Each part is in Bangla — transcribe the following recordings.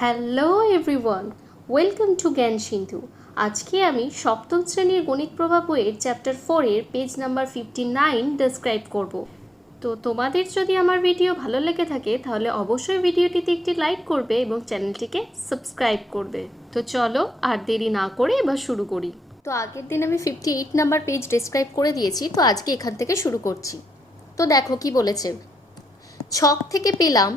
হ্যালো এভরিওয়ান, ওয়েলকাম টু জ্ঞান সিন্ধু আজকে আমি সপ্তম শ্রেণির গণিত প্রভাব বইয়ের চ্যাপ্টার ফোরের page number fifty nine describe করব। তো তোমাদের যদি আমার ভিডিও ভালো লেগে থাকে, তাহলে অবশ্যই ভিডিওটিতে একটি লাইক করবে এবং চ্যানেলটিকে সাবস্ক্রাইব করবে। তো চলো আর দেরি না করে এবার শুরু করি। তো আগের দিন আমি fifty eight number page describe করে দিয়েছি, তো আজকে এখান থেকে শুরু করছি। তো দেখো কি বলেছে। ছক থেকে পেলাম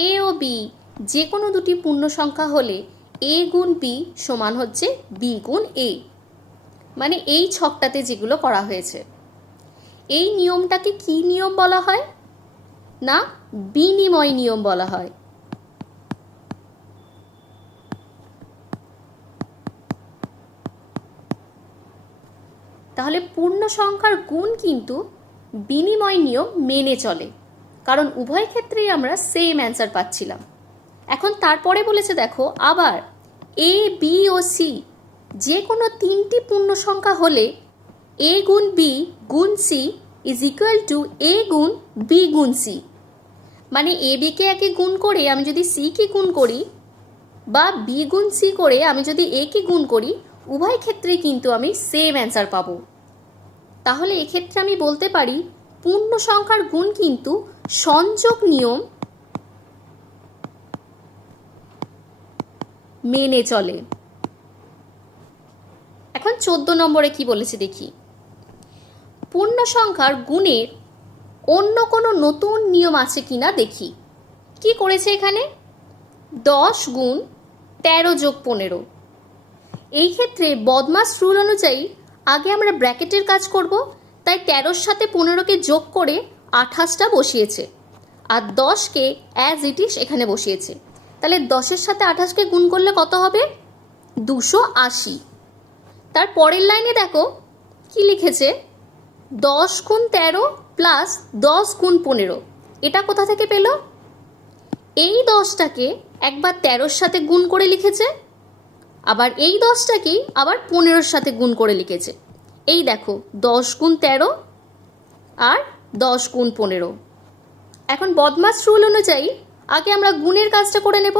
এ ও বি যে কোনো দুটি পূর্ণ সংখ্যা হলে এ গুণ বি সমান হচ্ছে বি গুণ এ মানে এই ছকটাতে যেগুলো করা হয়েছে। এই নিয়মটাকে কি নিয়ম বলা হয়? না, বিনিময় নিয়ম বলা হয়। তাহলে পূর্ণ সংখ্যার গুণ কিন্তু বিনিময় নিয়ম মেনে চলে। কারণ উভয় ক্ষেত্রেই আমরা সেম অ্যান্সার পাচ্ছিলাম। এখন তারপরে বলেছে, দেখো, আবার এ বি ও সি যে কোনো তিনটি পূর্ণ সংখ্যা হলে এ গুণ বি গুণ C is equal to A গুণ বি গুণ সি মানে এ বিকে একে গুণ করে আমি যদি সি কে গুণ করি বা বি গুণ সি করে আমি যদি এ কে গুণ করি, উভয় ক্ষেত্রেই কিন্তু আমি সেম অ্যান্সার পাবো। তাহলে এক্ষেত্রে আমি বলতে পারি, পূর্ণ সংখ্যার গুণ কিন্তু সংযোগ নিয়ম মেনে চলে। এখন চোদ্দ নম্বরে কি বলেছে দেখি। পূর্ণ সংখ্যার গুণের অন্য কোনো নতুন নিয়ম আছে কিনা দেখি। কি করেছে এখানে? দশ গুণ তেরো যোগ পনেরো। এই ক্ষেত্রে বদমাস রুল অনুযায়ী আগে আমরা ব্র্যাকেটের কাজ করব, তাই তেরোর সাথে পনেরোকে যোগ করে আঠাশটা বসিয়েছে। আর দশকে অ্যাজ ইট ইস এখানে বসিয়েছে। তাহলে দশের সাথে আঠাশকে গুণ করলে কত হবে? দুশো আশি। তার পরের লাইনে দেখো, কি লিখেছে? দশ গুণ তেরো প্লাস দশ গুণ পনেরো। এটা কোথা থেকে পেল? এই দশটাকে একবার তেরোর সাথে গুণ করে লিখেছে, আবার এই দশটাকেই আবার পনেরোর সাথে গুণ করে লিখেছে। এই দেখো, দশ গুণ তেরো আর দশ গুণ পনেরো। এখন বদমাস রুল অনুযায়ী আগে আমরা গুণের কাজটা করে নেব।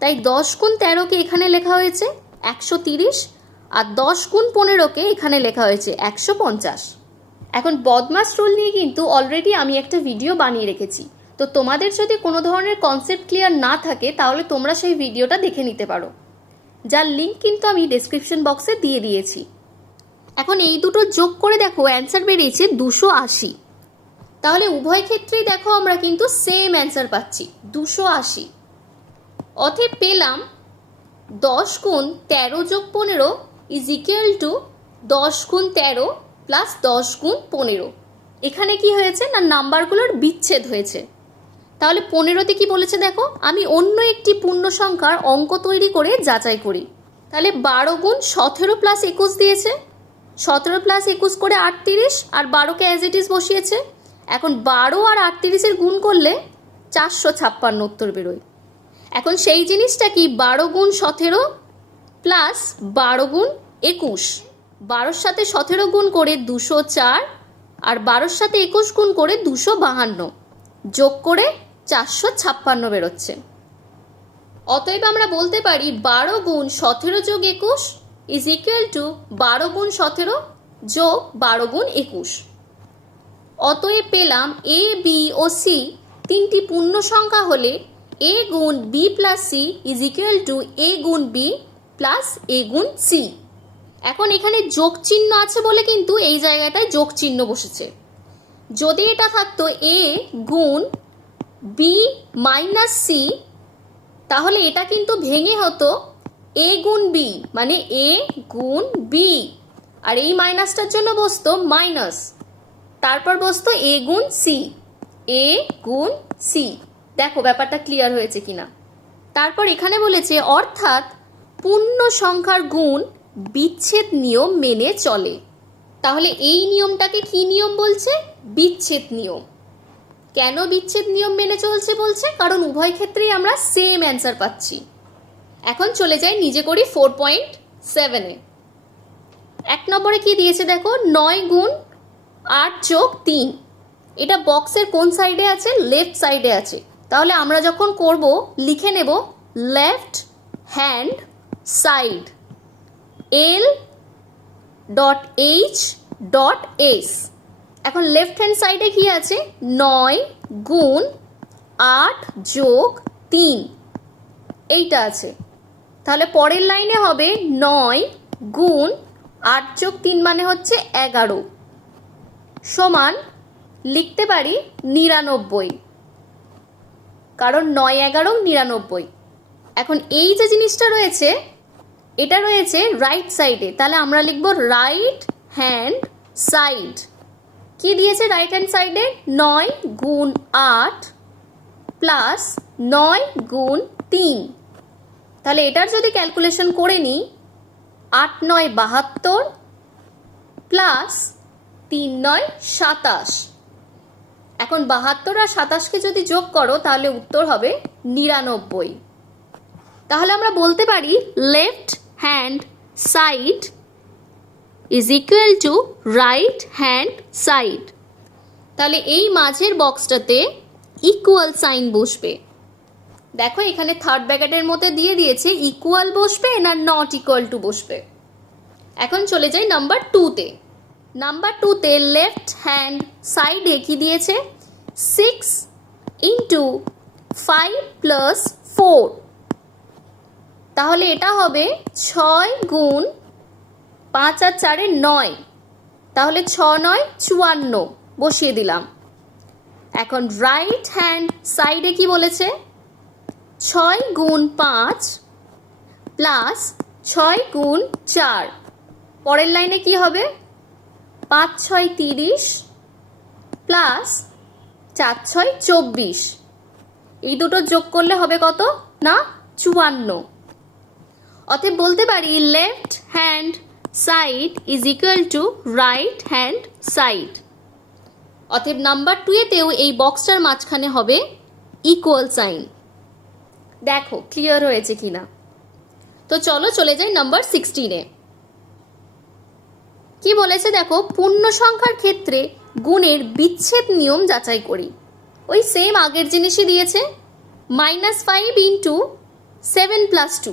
তাই দশ গুণ তেরোকে এখানে লেখা হয়েছে একশো তিরিশ, আর দশ গুণ পনেরোকে এখানে লেখা হয়েছে একশো পঞ্চাশ। এখন বদমাস রুল নিয়ে কিন্তু অলরেডি আমি একটা ভিডিও বানিয়ে রেখেছি। তো তোমাদের যদি কোনো ধরনের কনসেপ্ট ক্লিয়ার না থাকে, তাহলে তোমরা সেই ভিডিওটা দেখে নিতে পারো। যার লিঙ্ক কিন্তু আমি ডেসক্রিপশন বক্সে দিয়ে দিয়েছি। এখন এই দুটো যোগ করে দেখো অ্যান্সার বেরিয়েছে দুশো আশি। তাহলে উভয় ক্ষেত্রেই দেখো আমরা কিন্তু সেম অ্যান্সার পাচ্ছি, দুশো আশি। অতএব পেলাম দশ গুণ তেরো যোগ পনেরো ইজ ইকুয়াল টু দশ গুণ তেরো প্লাস দশ গুণ পনেরো। এখানে কি হয়েছে না নাম্বারগুলোর বিচ্ছেদ হয়েছে? তাহলে পনেরোতে কি বলেছে দেখো, আমি অন্য একটি পূর্ণ সংখ্যার অঙ্ক তৈরি করে যাচাই করি। তাহলে বারো গুণ সতেরো প্লাস একুশ দিয়েছে। সতেরো প্লাস একুশ করে আটত্রিশ, আর বারোকে অ্যাজ ইট ইজ বসিয়েছে। এখন বারো আর আটত্রিশের গুণ করলে চারশো ছাপ্পান্ন উত্তর বেরোয়। এখন সেই জিনিসটা কি বারো গুণ সতেরো প্লাস বারো গুণ একুশ? বারোর সাথে সতেরো গুণ করে দুশো চার আর বারোর সাথে একুশ গুণ করে দুশো বাহান্ন যোগ করে চারশো ছাপ্পান্ন বেরোচ্ছে। অতএব আমরা বলতে পারি বারো গুণ সতেরো যোগ একুশ ইজ ইকুয়াল টু বারো গুণ সতেরো যোগ বারো গুণ একুশ। অতএব পেলাম এ বি ও সি তিনটি পূর্ণ সংখ্যা হলে এ গুণ B plus C is equal to A গুণ বি প্লাস এ গুণ সি এখন এখানে যোগ চিহ্ন আছে বলে কিন্তু এই জায়গাটায় যোগ চিহ্ন বসেছে। যদি এটা থাকতো এ গুণ বি মাইনাস সি তাহলে এটা কিন্তু ভেঙে হতো এ গুণ বি মানে এ গুণ বি আর এই মাইনাসটার জন্য বসতো মাইনাস তারপর বসতো এ গুণ সি এ গুণ সি দেখো, ব্যাপারটা ক্লিয়ার হয়েছে কিনা। তারপর এখানে বলেছে, অর্থাৎ পূর্ণ সংখ্যার গুণ বিচ্ছেদ নিয়ম মেনে চলে। তাহলে এই নিয়মটাকে কি নিয়ম বলছে? বিচ্ছেদ নিয়ম। কেন বিচ্ছেদ নিয়ম মেনে চলছে বলছে? কারণ উভয় ক্ষেত্রেই আমরা সেম অ্যান্সার পাচ্ছি। এখন চলে যাই নিজে করি ফোর পয়েন্ট সেভেনে এক নম্বরে কি দিয়েছে দেখো? নয় গুণ আট যোগ তিন। এটা বক্সের কোন সাইডে আছে? লেফট সাইডে আছে। তাহলে আমরা যখন করব, লিখে নেব left hand side. L dot H dot S. এখন লেফট হ্যান্ড সাইডে কি আছে? নয় গুণ আট যোগ তিন। এইটা আছে। তাহলে পরের লাইনে হবে নয় গুণ আট যোগ তিন মানে হচ্ছে এগারো। সমান লিখতে পারি নিরানব্বই। কারণ নয় এগারো নিরানব্বই। এখন এই যে জিনিসটা রয়েছে, এটা রয়েছে রাইট সাইডে তাহলে আমরা লিখব রাইট হ্যান্ড সাইড কি দিয়েছে রাইট হ্যান্ড সাইডে নয় গুণ আট প্লাস নয় গুণ তিন। তাহলে এটার যদি ক্যালকুলেশন করে নিই, আট নয় বাহাত্তর প্লাস তিন নয়, সাতাশ। এখন বাহাত্তর আর সাতাশকে যদি যোগ করো, তাহলে উত্তর হবে নিরানব্বই। তাহলে আমরা বলতে পারি left hand side is equal to right hand side তাহলে এই মাঝের বক্সটাতে ইকুয়াল সাইন বসবে। দেখো এখানে থার্ড ব্র্যাকেটের মধ্যে দিয়ে দিয়েছে ইকুয়াল বসবে না নট ইকুয়াল টু বসবে। এখন চলে যাই নাম্বার টুতে নাম্বার টুতে লেফট হ্যান্ড সাইডে কি দিয়েছে? Six into five plus four তাহলে এটা হবে ছয় গুণ পাঁচ আর চারে নয়। তাহলে ছ নয়, চুয়ান্ন বসিয়ে দিলাম। এখন রাইট হ্যান্ড সাইডে কি বলেছে? ছয় গুণ পাঁচ প্লাস ছয় গুণ চার। পরের লাইনে কি হবে? পাঁচ ছয় তিরিশ প্লাস চার ছয় চব্বিশ। এই দুটো যোগ করলে হবে কত? না, চুয়ান্ন। অতএব বলতে পারি left hand side is equal to right hand side অতএব নাম্বার টুয়েতেও এই বক্সটার মাঝখানে হবে ইকুয়াল সাইন দেখো ক্লিয়ার হয়েছে কিনা। তো চলো চলে যাই নাম্বার সিক্সটিনে কি বলেছে দেখো? পূর্ণ সংখ্যার ক্ষেত্রে গুণের বিচ্ছেদ নিয়ম যাচাই করি। ওই সেম আগের জিনিসই দিয়েছে। Minus five into seven plus two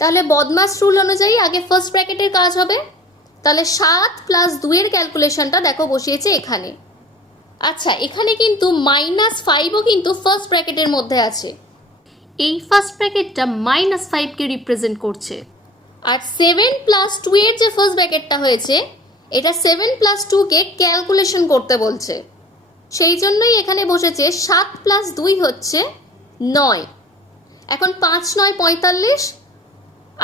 তাহলে বদমাস রুল অনুযায়ী আগে ফার্স্ট ব্র্যাকেটের কাজ হবে। তাহলে সাত প্লাস দুইয়ের ক্যালকুলেশনটা দেখো বসিয়েছে এখানে। আচ্ছা এখানে কিন্তু মাইনাস ফাইভও কিন্তু ফার্স্ট ব্র্যাকেটের মধ্যে আছে। এই ফার্স্ট ব্র্যাকেটটা মাইনাস ফাইভকে রিপ্রেজেন্ট করছে। আর সেভেন প্লাস টু এর যে ফার্স্ট ব্র্যাকেটটা হয়েছে, এটা সেভেন প্লাস টুকে ক্যালকুলেশন করতে বলছে। সেই জন্যই এখানে বসেছে সাত প্লাস দুই হচ্ছে নয়। এখন পাঁচ, নয়, পঁয়তাল্লিশ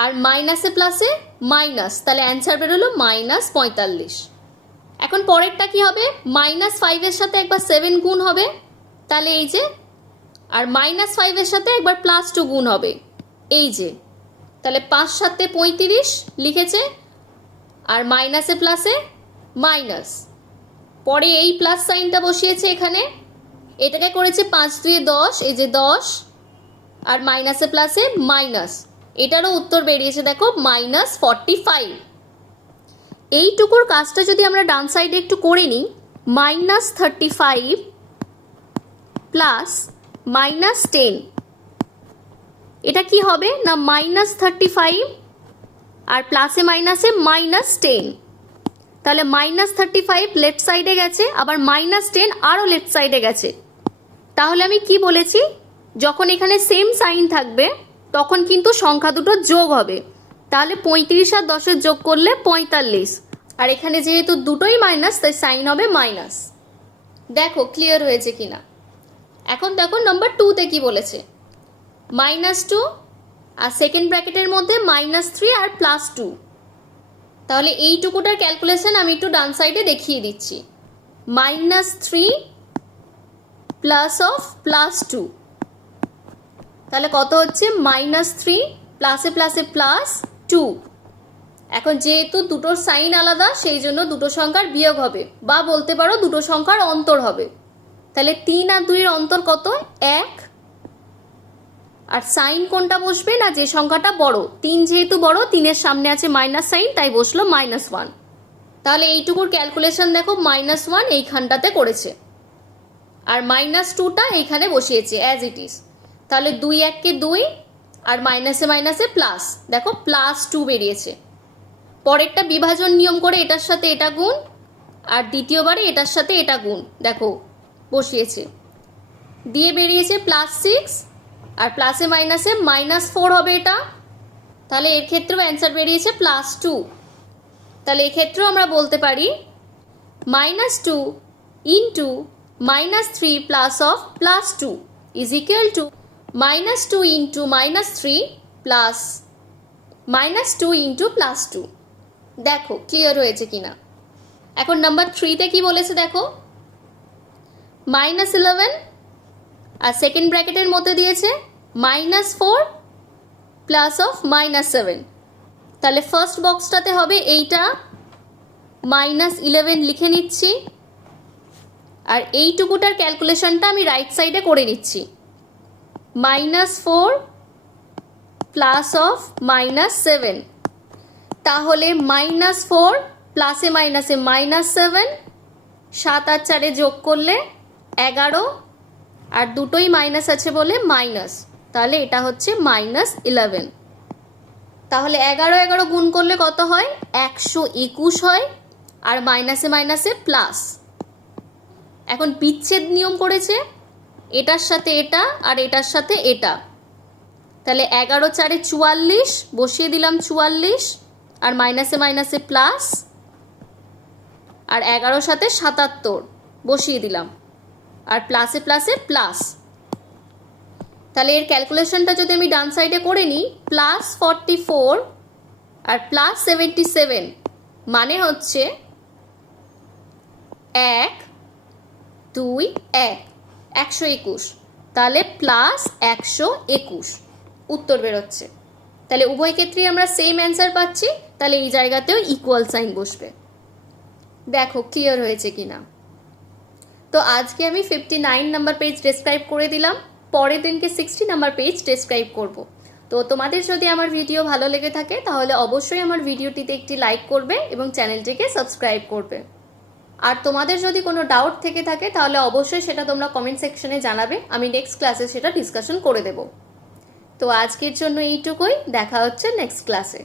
আর মাইনাসে প্লাসে মাইনাস তাহলে অ্যান্সার বেরোলো মাইনাস পঁয়তাল্লিশ। এখন পরেরটা কি হবে? মাইনাস ফাইভের সাথে একবার সেভেন গুণ হবে, তাহলে এই যে, আর মাইনাস ফাইভের সাথে একবার প্লাস টু গুণ হবে। এই যে তাহলে পাঁচ সাতে পঁয়ত্রিশ লিখেছে, আর মাইনাসে প্লাসে মাইনাস পরে এই প্লাস সাইনটা বসিয়েছে এখানে। এটাকে করেছে পাঁচ দুয়ে দশ, এই যে দশ, আর মাইনাসে প্লাসে মাইনাস এটারও উত্তর বেরিয়েছে, দেখো মাইনাস ফর্টি ফাইভ এইটুকুর কাজটা যদি আমরা ডান সাইডে একটু করে নিই minus thirty five plus minus ten এটা কি হবে? না মাইনাস থার্টি ফাইভ আর প্লাসে মাইনাসে মাইনাস টেন তাহলে মাইনাস থার্টি ফাইভ লেফট সাইডে গেছে, আবার মাইনাস টেন আরও লেফট সাইডে গেছে। তাহলে আমি কি বলেছি? যখন এখানে সেম সাইন থাকবে, তখন কিন্তু সংখ্যা দুটো যোগ হবে। তাহলে পঁয়ত্রিশ আর দশের যোগ করলে পঁয়তাল্লিশ। আর এখানে যেহেতু দুটোই মাইনাস তাই সাইন হবে মাইনাস দেখো ক্লিয়ার হয়েছে কিনা? এখন দেখো নাম্বার টুতে কি বলেছে? মাইনাস টু আর সেকেন্ড ব্র্যাকেটের মধ্যে মাইনাস থ্রি আর প্লাস টু তাহলে এইটুকুটার ক্যালকুলেশন আমি একটু ডান সাইডে দেখিয়ে দিচ্ছি। Minus three plus of plus two তাহলে কত হচ্ছে? মাইনাস থ্রি প্লাসে প্লাসে প্লাস টু এখন যেহেতু দুটোর সাইন আলাদা, সেই জন্য দুটো সংখ্যার বিয়োগ হবে, বা বলতে পারো দুটো সংখ্যার অন্তর হবে। তাহলে তিন আর দুইয়ের অন্তর কত? এক। আর সাইন কোনটা বসবে না যে সংখ্যাটা বড়? তিন যেহেতু বড়, তিনের সামনে আছে মাইনাস সাইন তাই বসল মাইনাস ওয়ান তাহলে এইটুকুর ক্যালকুলেশন দেখো মাইনাস ওয়ান এইখানটাতে করেছে। আর মাইনাস টুটা এইখানে বসিয়েছে অ্যাজ ইট ইজ তাহলে দুই এককে দুই আর মাইনাসে মাইনাসে প্লাস দেখো প্লাস টু বেরিয়েছে। পরেরটা বিভাজন নিয়ম করে এটার সাথে এটা গুণ, আর দ্বিতীয়বারে এটার সাথে এটা গুণ। দেখো, বসিয়েছে। দিয়ে বেরিয়েছে প্লাস সিক্স আর প্লাসে মাইনাসে মাইনাস ফোর হবে এটা। তাহলে এর ক্ষেত্রেও অ্যান্সার বেরিয়েছে প্লাস টু তাহলে এক্ষেত্রেও আমরা বলতে পারি minus two into minus three plus of plus two is equal to minus two into minus three plus minus two into plus two দেখো ক্লিয়ার হয়েছে কিনা? এখন নাম্বার থ্রিতে কি বলেছে দেখো? মাইনাস ইলেভেন আর সেকেন্ড ব্র্যাকেটের মধ্যে দিয়েছে minus four plus of minus seven তাহলে ফার্স্ট বক্সটাতে হবে এইটা। মাইনাস ইলেভেন লিখে নিচ্ছি। আর এইটুকুটার ক্যালকুলেশনটা আমি রাইট সাইডে করে নিচ্ছি। Minus four plus of minus seven তাহলে মাইনাস ফোর প্লাসে মাইনাসে মাইনাস সেভেন সাত আর চারে যোগ করলে এগারো আর দুটোই মাইনাস আছে বলে মাইনাস তাহলে এটা হচ্ছে মাইনাস ইলেভেন তাহলে এগারো এগারো গুণ করলে কত হয়? একশো একুশ হয়। আর মাইনাসে মাইনাসে প্লাস এখন বিচ্ছেদ নিয়ম করেছে। এটার সাথে এটা আর এটার সাথে এটা। তাহলে এগারো চারে চুয়াল্লিশ, বসিয়ে দিলাম চুয়াল্লিশ। আর মাইনাসে মাইনাসে প্লাস আর এগারো সাথে সাতাত্তর, বসিয়ে দিলাম। আর প্লাসে প্লাসে প্লাস তাহলে এর ক্যালকুলেশনটা যদি আমি ডান সাইডে করে নিই প্লাস ফর্টি ফোর আর প্লাস সেভেন্টি সেভেন মানে হচ্ছে এক, দুই, এক, একশো একুশ। তাহলে প্লাস একশো একুশ। উত্তর বেরোচ্ছে। তাহলে উভয় ক্ষেত্রেই আমরা সেম অ্যান্সার পাচ্ছি, তাহলে এই জায়গাতেও ইকুয়াল সাইন বসবে। দেখো ক্লিয়ার হয়েছে কিনা? তো আজকে আমি fifty nine number page describe করে দিলাম, পরের দিনকে সিক্সটি নাম্বার পেজ ডেসক্রাইব করব। তো তোমাদের যদি আমার ভিডিও ভালো লেগে থাকে, তাহলে অবশ্যই আমার ভিডিওটিতে একটি লাইক করবে এবং চ্যানেলটিকে সাবস্ক্রাইব করবে। আর তোমাদের যদি কোনো ডাউট থেকে থাকে, তাহলে অবশ্যই সেটা তোমরা কমেন্ট সেকশনে জানাবে, আমি নেক্সট ক্লাসে সেটা ডিসকাশন করে দেব। তো আজকের জন্য এইটুকুই, দেখা হচ্ছে নেক্সট ক্লাসে